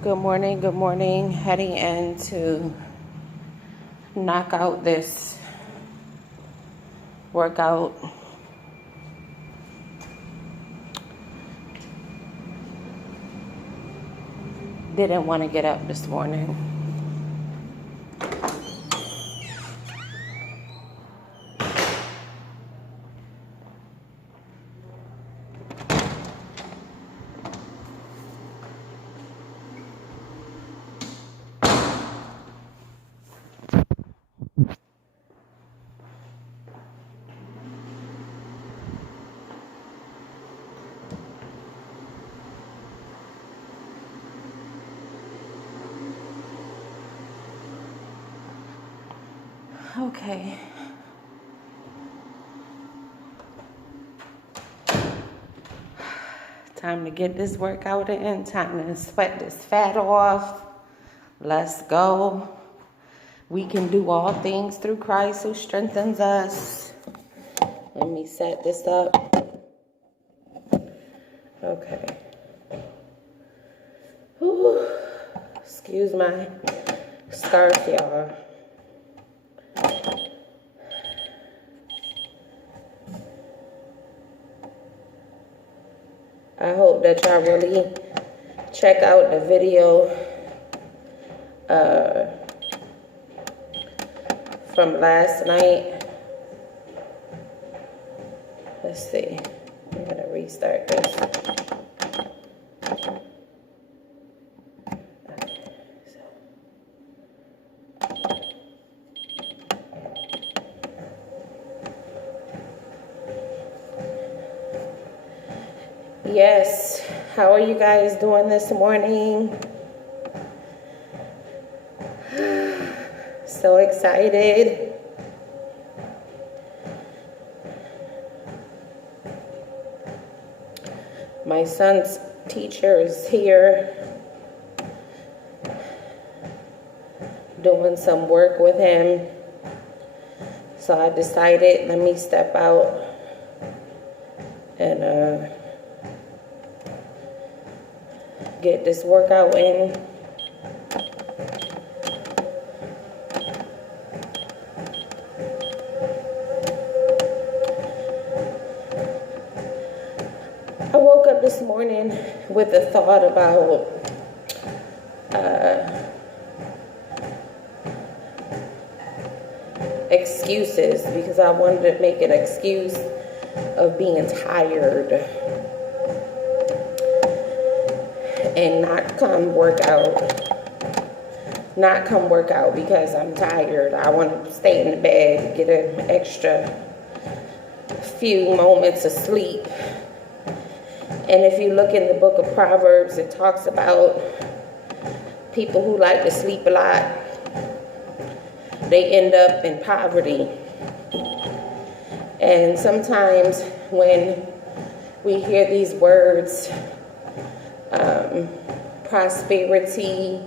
Good morning. Heading in to knock out this workout. Didn't want to get up this morning. Okay. Time to get this workout in. Time to sweat this fat off. Let's go. We can do all things through Christ who strengthens us. Let me set this up. Okay. Whew. Excuse my scarf, y'all. I hope that y'all really check out the video from last night. Let's see. I'm going to restart this. Yes, how are you guys doing this morning? So excited. My son's teacher is here doing some work with him. So I decided, let me step out and get this workout in. I woke up this morning with a thought about excuses, because I wanted to make an excuse of being tired and not come work out because I'm tired. I want to stay in the bed, get an extra few moments of sleep. And if you look in the book of Proverbs, it talks about people who like to sleep a lot, they end up in poverty. And sometimes when we hear these words, prosperity,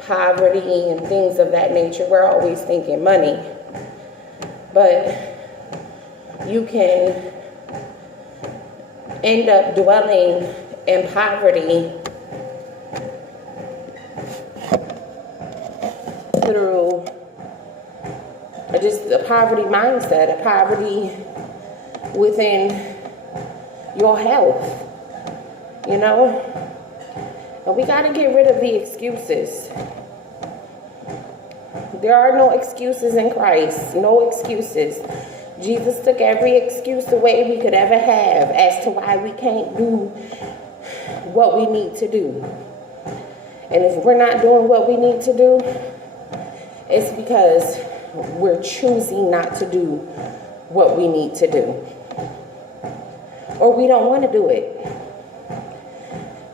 poverty, and things of that nature, we're always thinking money. But you can end up dwelling in poverty through just a poverty mindset, a poverty within your health, you know? And we got to get rid of the excuses. There are no excuses in Christ, no excuses. Jesus took every excuse away we could ever have as to why we can't do what we need to do. And if we're not doing what we need to do, it's because we're choosing not to do what we need to do. Or we don't want to do it.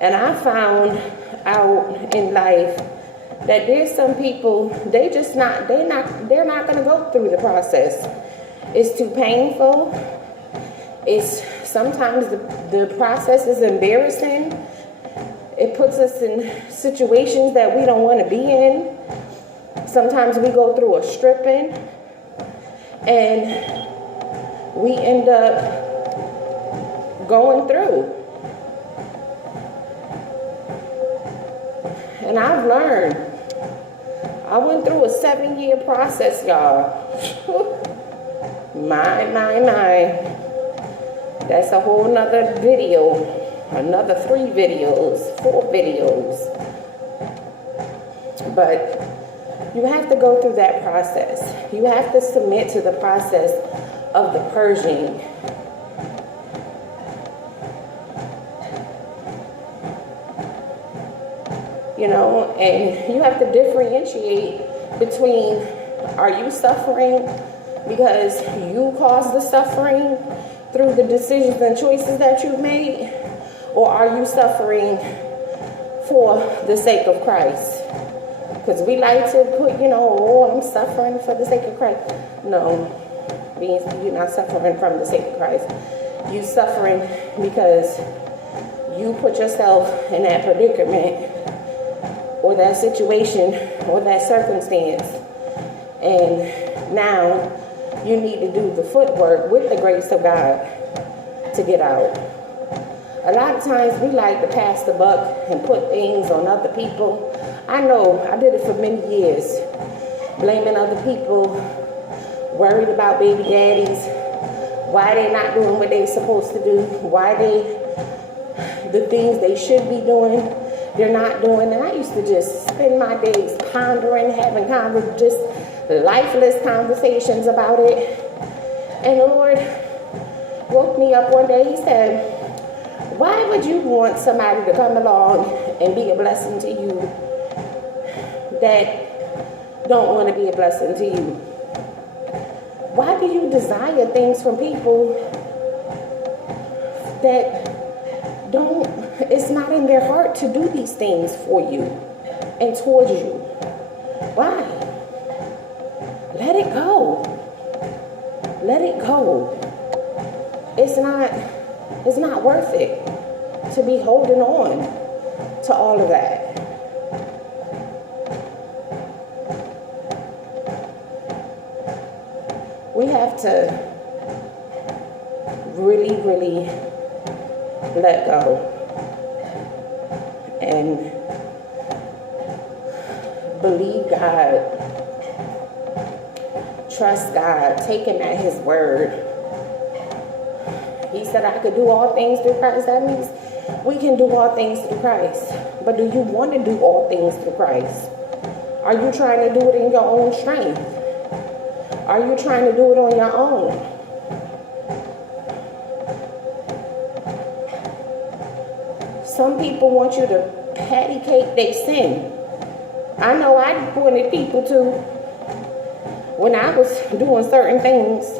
And I found out in life that there's some people, they're not going to go through the process. It's too painful. It's sometimes the process is embarrassing. It puts us in situations that we don't want to be in. Sometimes we go through a stripping and we end up going through. And I've learned. I went through a 7-year process, y'all. My. That's a whole nother video. Another 3 videos, 4 videos. But you have to go through that process. You have to submit to the process of the purging. You know, and you have to differentiate between, are you suffering because you caused the suffering through the decisions and choices that you've made? Or are you suffering for the sake of Christ? Because we like to put, I'm suffering for the sake of Christ. No, you're not suffering from the sake of Christ. You're suffering because you put yourself in that predicament or that situation or that circumstance. And now you need to do the footwork with the grace of God to get out. A lot of times we like to pass the buck and put things on other people. I know, I did it for many years. Blaming other people, worried about baby daddies, why they not doing what they supposed to do, why the things they should be doing, they're not doing. And I used to just spend my days pondering, having just lifeless conversations about it. And the Lord woke me up one day. He said, why would you want somebody to come along and be a blessing to you that don't want to be a blessing to you? Why do you desire things from people that it's not in their heart to do these things for you and towards you? Why? Let it go. Let it go. It's not worth it to be holding on to all of that. We have to really, really let go and believe God, trust God, take Him at His word. He said, I could do all things through Christ. That means we can do all things through Christ. But do you want to do all things through Christ? Are you trying to do it in your own strength? Are you trying to do it on your own? Some people want you to patty cake their sin. I know I wanted people to when I was doing certain things.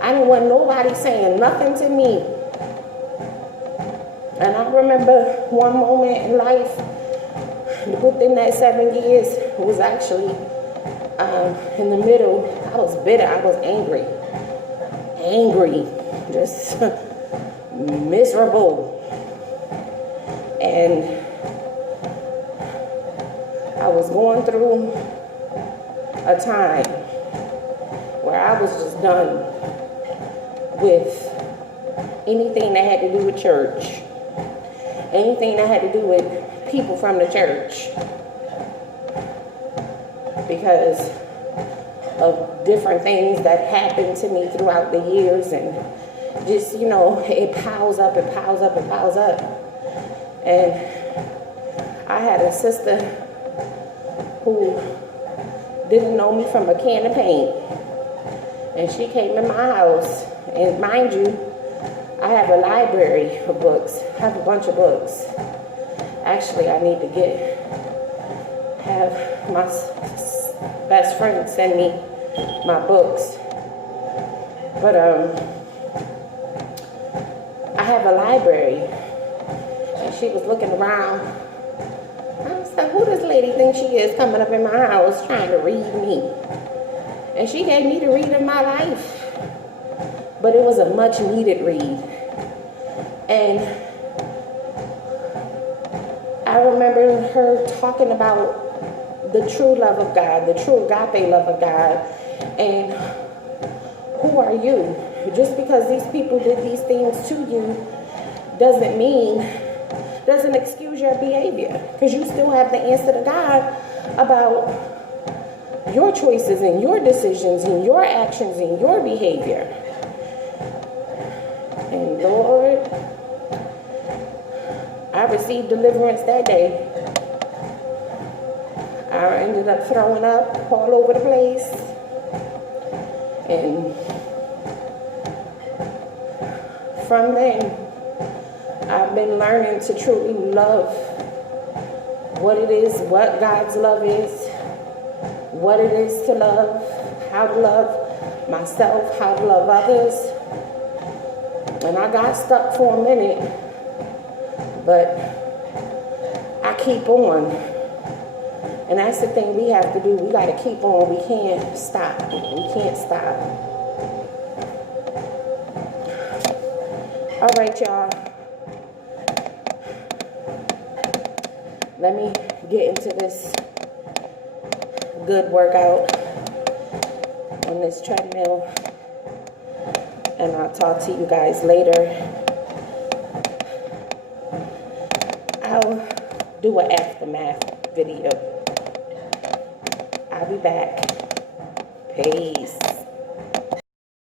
I didn't want nobody saying nothing to me. And I remember one moment in life, within that 7 years, it was actually in the middle. I was bitter. I was angry, just miserable. And I was going through a time where I was just done with anything that had to do with church, anything that had to do with people from the church, because of different things that happened to me throughout the years, and just, it piles up and piles up and piles up. And I had a sister who didn't know me from a can of paint, and she came in my house. And mind you, I have a library of books. I have a bunch of books. Actually, I need to have my best friend send me my books. But I have a library. And she was looking around. I was like, who does lady think she is coming up in my house trying to read me? And she gave me the read of my life. But it was a much needed read. And I remember her talking about the true love of God, the true agape love of God. And who are you? Just because these people did these things to you doesn't doesn't excuse your behavior, because you still have the answer to God about your choices and your decisions and your actions and your behavior. And Lord, I received deliverance that day. I ended up throwing up all over the place. And from then, I've been learning to truly love what it is, what God's love is, what it is to love, how to love myself, how to love others. And I got stuck for a minute, but I keep on. And that's the thing we have to do. We got to keep on. We can't stop. We can't stop. All right, y'all. Let me get into this good workout on this treadmill. And I'll talk to you guys later. I'll do an aftermath video. I'll be back. Peace.